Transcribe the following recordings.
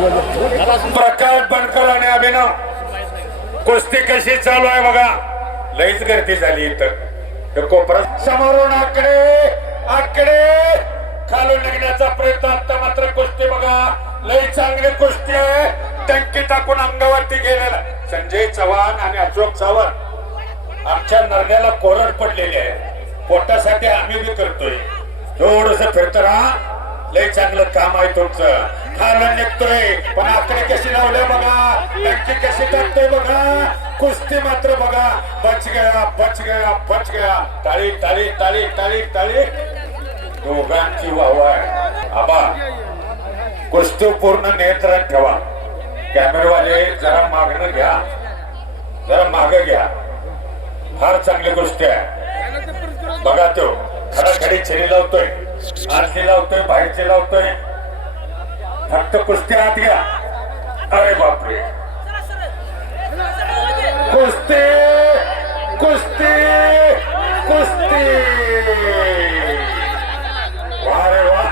प्रकाश बनकर आणि अभिनव कुस्ती कशी चालू आहे बघा. लईच गर्दी झाली इथं कोपरा समोरून आकडे खालून निघण्याचा प्रयत्न. आता मात्र कुस्ती बघा लई चांगली कुस्ती आहे. टंकी टाकून अंगावरती गेलेला संजय चव्हाण आणि अशोक चव्हाण आमच्या नरड्याला कोरड पडलेली आहे. पोटासाठी आम्ही बी करतोय. थोडस फिरत राहा. लय चांगलं काम आहे तुमचं. खालून निघतोय पण आकडे कशी लावले बघा. टंकी कशी टाकतोय बघा. कुस्ती मात्र बघा. बच गया बच गया बच गया. ताळी ताळी ताळी ताळी ताळी. दोघांची वाह आहे. आबा कुस्ती पूर्ण नियंत्रण ठेवा. कॅमेरावाले जरा मागणं घ्या. जरा माग घ्या. फार चांगली गोष्ट आहे बघा. तो खडाखडी छेरी लावतोय. आरती लावतोय. बाहेरची लावतोय. फक्त कुस्ती आत घ्या. अरे बापरे. कुस्ती कुस्ती कुस्ती. वा रे वा.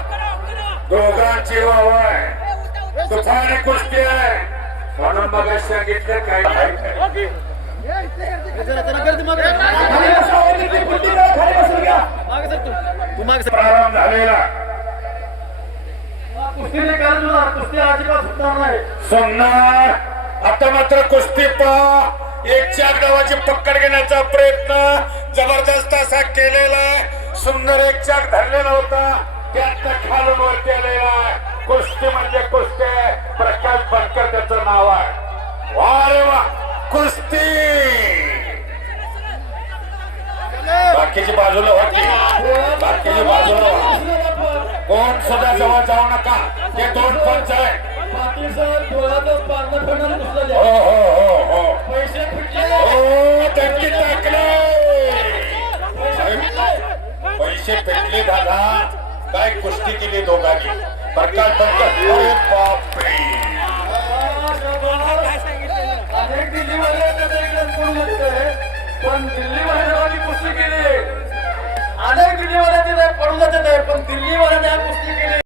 दोघांची वाह आहे. तुफानी कुस्ती आहे. म्हणून मग सांगितलं काय प्रारंभ झालेला सोमनाथ. आता मात्र कुस्ती पहा. एक चार डावाची पकड घेण्याचा प्रयत्न जबरदस्त असा केलेला. सुंदर एक चाक धरलेला होता. त्यात खालून वरती आलेला. कुस्ती म्हणजे कुस्ती. प्रकाश बनकर त्याचं नाव आहे. वा रे वा. कुस्ती बाकीची बाजूला होती. बाकीची बाजूला कोण सुद्धा जवळ जाऊ नका. ते दोन पंच आहे. हो हो हो हो. टंकी टाकले. पैसे पेटले दादा. काय कुस्ती केली दोघांनी. प्रकाश बनकर. अरे बापरे. पण दिल्लीवाल्यांनी कुस्ती केली. अनेक दिल्लीवाल्यांची पडून जाते पण दिल्लीवाल्यांनी कुस्ती केली.